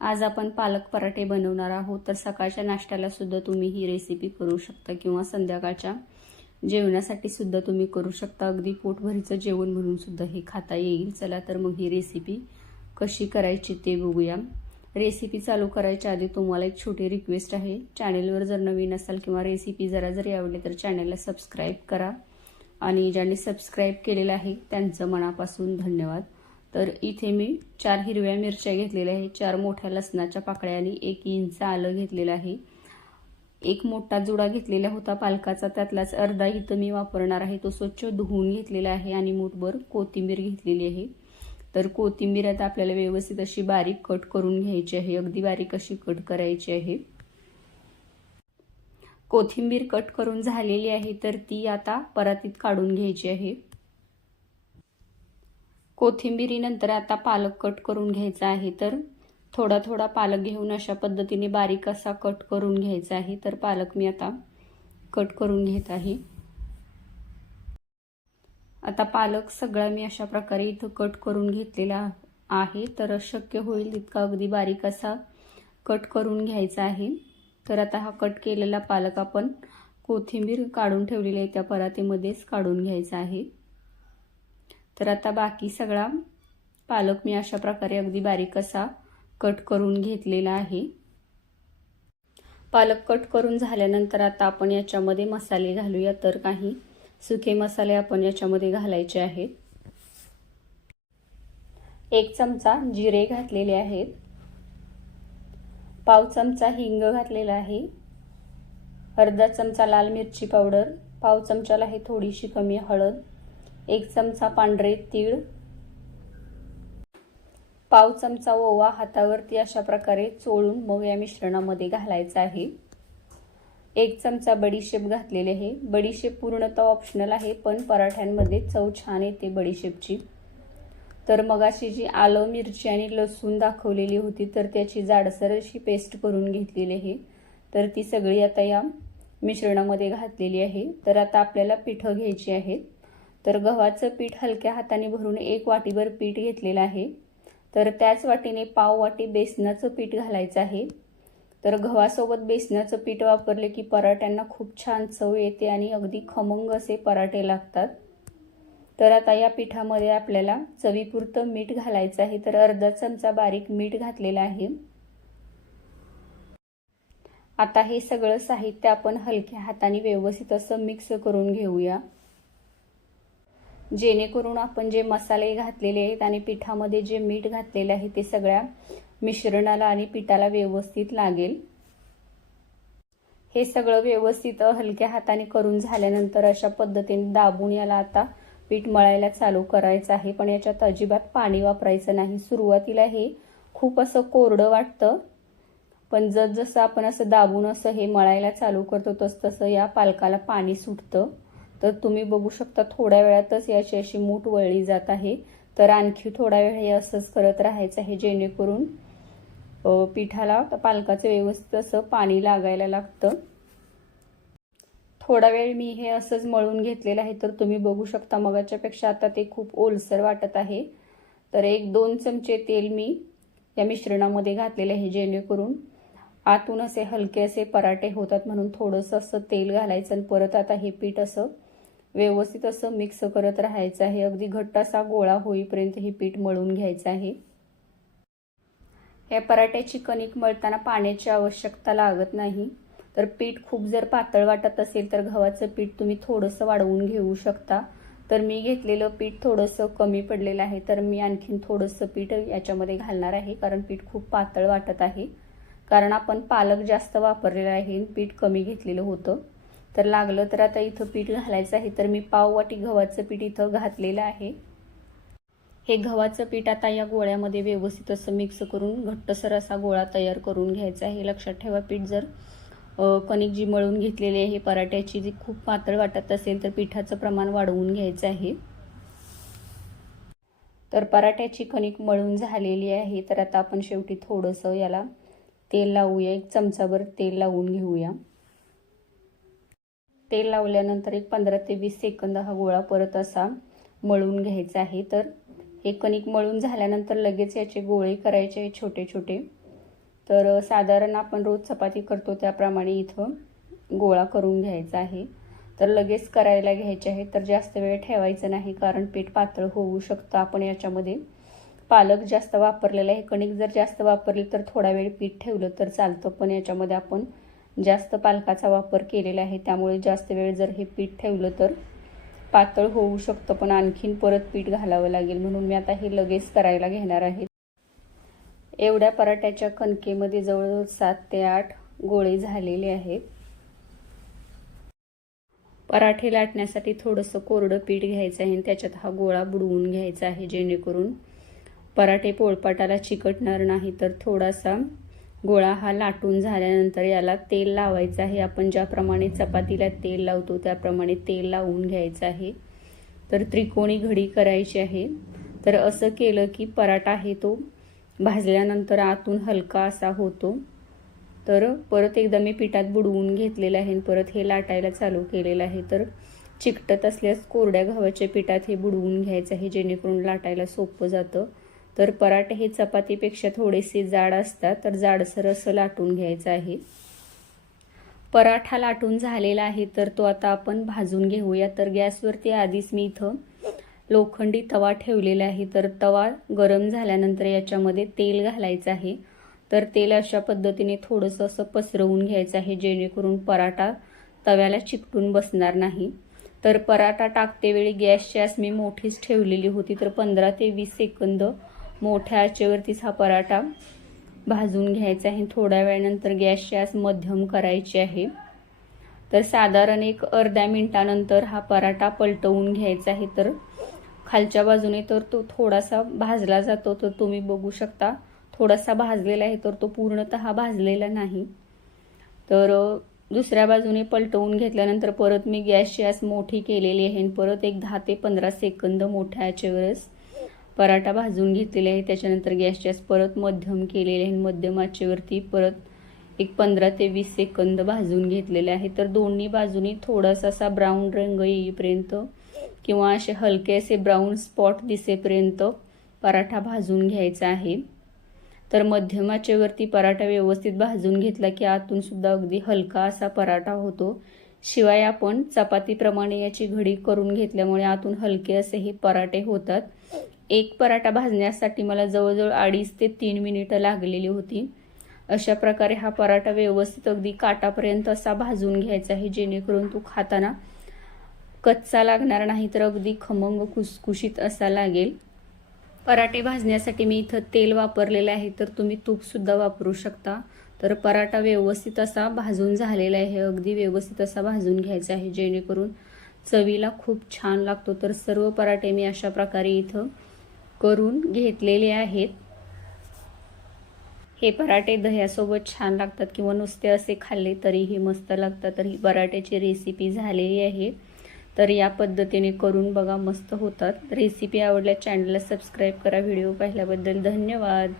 आज आपण पालक पराठे बनवणार आहोत. तर सकाळच्या नाश्त्याला सुद्धा तुम्ही ही रेसिपी करू शकता किंवा संध्याकाळच्या जेवणासाठी सुद्धा तुम्ही करू शकता. अगदी पोटभरीचं जेवण म्हणून सुद्धा हे खाता येईल. चला तर मग ही रेसिपी कशी करायची ते बघूया. रेसिपी चालू करायच्या आधी तुम्हाला एक छोटी रिक्वेस्ट आहे. चॅनेलवर जर नवीन असाल किंवा रेसिपी जरा जरी आवडली तर चॅनेलला सबस्क्राईब करा. आणि ज्यांनी सबस्क्राईब केलेलं आहे त्यांचं मनापासून धन्यवाद. तर इथे मी चार हिरव्या मिरच्या घेतलेल्या आहे. चार मोठ्या लसणाच्या पाकळ्या आणि एक इंच आलं घेतलेलं आहे. एक मोठा जुडा घेतलेला होता पालकाचा. त्यातलाच अर्धा इथं मी वापरणार आहे. तो स्वच्छ धुवून घेतलेला आहे आणि मूठभर कोथिंबीर घेतलेली आहे. तर कोथिंबीर आता आपल्याला व्यवस्थित अशी बारीक कट करून घ्यायची आहे. अगदी बारीक अशी कट करायची आहे. कोथिंबीर कट करून झालेली आहे. तर ती आता परातीत काढून घ्यायची आहे. कोथिंबिरीनंतर आता पालक कट करून घ्यायचा आहे तर थोडा थोडा पालक घेऊन अशा पद्धतीने बारीक असा कट करून घ्यायचा आहे. तर पालक मी आता कट करून घेत आहे. आता पालक सगळा मी अशा प्रकारे इथं कट करून घेतलेला आहे. तर शक्य होईल तितका अगदी बारीक असा कट करून घ्यायचा आहे. तर आता हा कट केलेला पालक आपण कोथिंबीर काढून ठेवलेली आहे. त्या परातीमध्येच काढून घ्यायचा आहे. तर आता बाकी सगळा पालक मी अशा प्रकारे अगदी बारीक असा कट करून घेतलेला आहे. पालक कट करून झाल्यानंतर आता आपण याच्यामध्ये मसाले घालूया. तर काही सुके मसाले आपण याच्यामध्ये घालायचे आहेत. एक चमचा जिरे घातलेले आहेत. पाव चमचा हिंग घातलेला आहे. अर्धा चमचा लाल मिरची पावडर पाव चमचाला आहे थोडीशी कमी हळद एक चमचा पांढरे तीळ पाव चमचा ओवा हातावरती अशा प्रकारे चोळून मग या मिश्रणामध्ये घालायचा आहे. एक चमचा बडीशेप घातलेले आहे. बडीशेप पूर्णतः ऑप्शनल आहे पण पराठ्यांमध्ये चव छान येते बडीशेपची. तर मगाशी जी आलं मिरची आणि लसूण दाखवलेली होती तर त्याची जाडसर अशी पेस्ट करून घेतलेली आहे. तर ती सगळी आता या मिश्रणामध्ये घातलेली आहे. तर आता आपल्याला पिठं घ्यायची आहेत. तर गव्हाचं पीठ हलक्या हाताने भरून एक वाटीभर पीठ घेतलेलं आहे. तर त्याच वाटीने पाव वाटी बेसनाचं पीठ घालायचं आहे. तर गव्हासोबत बेसनाचं पीठ वापरले की पराठ्यांना खूप छान चव येते आणि अगदी खमंग असे पराठे लागतात. तर आता या पिठामध्ये आपल्याला चवीपुरतं मीठ घालायचं आहे. तर अर्धा चमचा बारीक मीठ घातलेलं आहे. आता हे सगळं साहित्य आपण हलक्या हाताने व्यवस्थित असं मिक्स करून घेऊया. जेणेकरून आपण जे मसाले घातलेले आहेत आणि पिठामध्ये जे मीठ घातलेलं आहे ते सगळ्या मिश्रणाला आणि पिठाला व्यवस्थित लागेल. हे सगळं व्यवस्थित हलक्या हाताने करून झाल्यानंतर अशा पद्धतीने दाबून याला आता पीठ मळायला चालू करायचं आहे. पण याच्यात अजिबात पाणी वापरायचं नाही. सुरुवातीला हे खूप असं कोरडं वाटतं. पण जसजसं आपण असं दाबून असं हे मळायला चालू करतो तस तसं या पालकाला पाणी सुटतं. तर तुम्ही बघू शकता थोड्या वेळातच याची अशी मूठ वळली जात आहे. तर आणखी थोडा वेळ हे असंच करत राहायचं आहे जेणेकरून पिठाला पालकाचं व्यवस्थित असं पाणी लागायला लागतं. थोडा वेळ मी हे असंच मळून घेतलेलं आहे तर तुम्ही बघू शकता मगाच्यापेक्षा आता ते खूप ओलसर वाटत आहे. तर एक दोन चमचे तेल मी या मिश्रणामध्ये घातलेले आहे जेणेकरून आतून असे हलके असे पराठे होतात म्हणून थोडंसं असं तेल घालायचं आणि परत आता हे पीठ असं व्यवस्थित असं मिक्स करत राहायचं आहे. अगदी घट्ट असा गोळा होईपर्यंत हे पीठ मळून घ्यायचं आहे. या पराठ्याची कणिक मळताना पाण्याची आवश्यकता लागत नाही. तर पीठ खूप जर पातळ वाटत असेल तर गव्हाचं पीठ तुम्ही थोडंसं वाढवून घेऊ शकता. तर मी घेतलेलं पीठ थोडंसं कमी पडलेलं आहे. तर मी आणखीन थोडंसं पीठ याच्यामध्ये घालणार आहे. कारण पीठ खूप पातळ वाटत आहे. कारण आपण पालक जास्त वापरलेला आहे पीठ कमी घेतलेलं होतं. तर लागलं तर आता इथं पीठ घालायचं आहे. तर मी पाव वाटी गव्हाचं पीठ इथं घातलेलं आहे. हे गव्हाचं पीठ आता या गोळ्यामध्ये व्यवस्थित असं मिक्स करून घट्टसर असा गोळा तयार करून घ्यायचा आहे. लक्षात ठेवा पीठ जर कणिक जी मळून घेतलेली आहे पराठ्याची जी खूप पातळ वाटत असेल तर पिठाचं प्रमाण वाढवून घ्यायचं आहे. तर पराठ्याची कणिक मळून झालेली आहे. तर आता आपण शेवटी थोडंसं याला तेल लावूया. एक चमचाभर तेल लावून घेऊया. तेल लावल्यानंतर एक पंधरा ते वीस सेकंद हा गोळा परत असा मळून घ्यायचा आहे. तर हे कणिक मळून झाल्यानंतर लगेच याचे गोळे करायचे छोटे छोटे. तर साधारण आपण रोज चपाती करतो त्याप्रमाणे इथं गोळा करून घ्यायचा आहे. तर लगेच करायला घ्यायचे आहे. तर जास्त वेळ ठेवायचं नाही कारण पीठ पातळ होऊ शकतं. आपण याच्यामध्ये पालक जास्त वापरलेला आहे. कणिक जर जास्त वापरली तर थोडा वेळ पीठ ठेवलं तर चालतं. पण याच्यामध्ये आपण जास्त पालकाचा वापर केलेला आहे. त्यामुळे जास्त वेळ जर हे पीठ ठेवलं तर पातळ होऊ शकतं. पण आणखीन परत पीठ घालावं लागेल. म्हणून मी आता हे लगेच करायला घेणार आहे. एवढ्या पराठ्याच्या कणकेमध्ये जवळजवळ सात ते आठ गोळे झालेले आहेत. पराठे लाटण्यासाठी थोडंसं कोरडं पीठ घ्यायचं आहे आणि त्याच्यात हा गोळा बुडवून घ्यायचा आहे. जेणेकरून पराठे पोळपाटाला चिकटणार नाही तर थोडासा गोळा हा लाटून झाल्यानंतर याला तेल लावायचं आहे. आपण ज्याप्रमाणे चपातीला तेल लावतो त्याप्रमाणे तेल लावून घ्यायचं आहे. तर त्रिकोणी घडी करायची आहे. तर असं केलं की पराठा आहे तो भाजल्यानंतर आतून हलका असा होतो. तर परत एकदा मी पिठात बुडवून घेतलेलं आहे परत हे लाटायला चालू केलेलं आहे. तर चिकटत असल्यास कोरड्या गव्हाच्या पिठात हे बुडवून घ्यायचं आहे जेणेकरून लाटायला सोपं जातं. तर पराठे हे चपातीपेक्षा थोडेसे जाड असतात तर जाडसर असं लाटून घ्यायचं आहे. पराठा लाटून झालेला आहे तर तो आता आपण भाजून घेऊया. तर गॅसवरती आधीच मी इथं लोखंडी तवा ठेवलेला आहे. तर तवा गरम झाल्यानंतर याच्यामध्ये तेल घालायचं आहे. तर तेल अशा पद्धतीने थोडंसं असं पसरवून घ्यायचं आहे जेणेकरून पराठा तव्याला चिकटून बसणार नाही. तर पराठा टाकते वेळी गॅसची आस मी मोठीच ठेवलेली होती तर पंधरा ते वीस सेकंद मोठ्या आचेवरतीच हा पराठा भाजून घ्यायचा आहे. थोड्या वेळानंतर गॅसची आस मध्यम करायची आहे. तर साधारण एक अर्ध्या मिनिटानंतर हा पराठा पलटवून घ्यायचा आहे. तर खालच्या बाजूने तर तो थोडासा भाजला जातो. तर तुम्ही बघू शकता थोडासा भाजलेला आहे तर तो पूर्णतः भाजलेला नाही. तर दुसऱ्या बाजूने पलटवून घेतल्यानंतर परत मी गॅसची आस मोठी केलेली आहे. आणि परत एक दहा ते पंधरा सेकंद मोठ्या याच्यावरच पराठा भाजून घेतलेले आहे. त्याच्यानंतर गॅसच्यास परत मध्यम केलेले आहे मध्यम आचेवरती परत एक पंधरा ते वीस सेकंद भाजून घेतलेले आहे. तर दोन्ही बाजूनी थोडासा असा ब्राऊन रंग येईपर्यंत किंवा असे हलके असे ब्राऊन स्पॉट दिसेपर्यंत पराठा भाजून घ्यायचा आहे. तर मध्यमाचेवरती पराठा व्यवस्थित भाजून घेतला की आतून सुद्धा अगदी हलका असा पराठा होतो. शिवाय आपण चपातीप्रमाणे याची घडी करून घेतल्यामुळे आतून हलके असे हे पराठे होतात. एक पराठा भाजण्यासाठी मला जवळजवळ अडीच ते तीन मिनिटं लागलेली होती. अशा प्रकारे हा पराठा व्यवस्थित अगदी काटापर्यंत असा भाजून घ्यायचा आहे जेणेकरून तो खाताना कच्चा लागणार नाही तर अगदी खमंग कुसकुशीत असा लागेल. पराठे भाजण्यासाठी मी इथं तेल वापरलेलं आहे तर तुम्ही तूपसुद्धा वापरू शकता. तर पराठा व्यवस्थित असा भाजून झालेला आहे अगदी व्यवस्थित असा भाजून घ्यायचा आहे जेणेकरून चवीला खूप छान लागतो. तर सर्व पराठे मी अशा प्रकारे इथं करून घेतलेले आहेत. हे पराठे दह्यासोबत छान लागतात किंवा नुसते असे खाल्ले तरीही मस्त लागतात. तर ही पराठ्याची रेसिपी झालेली आहे. तर या पद्धतीने करून बघा मस्त होतात. रेसिपी आवडल्या चॅनलला सबस्क्राईब करा. व्हिडिओ पाहिल्याबद्दल धन्यवाद.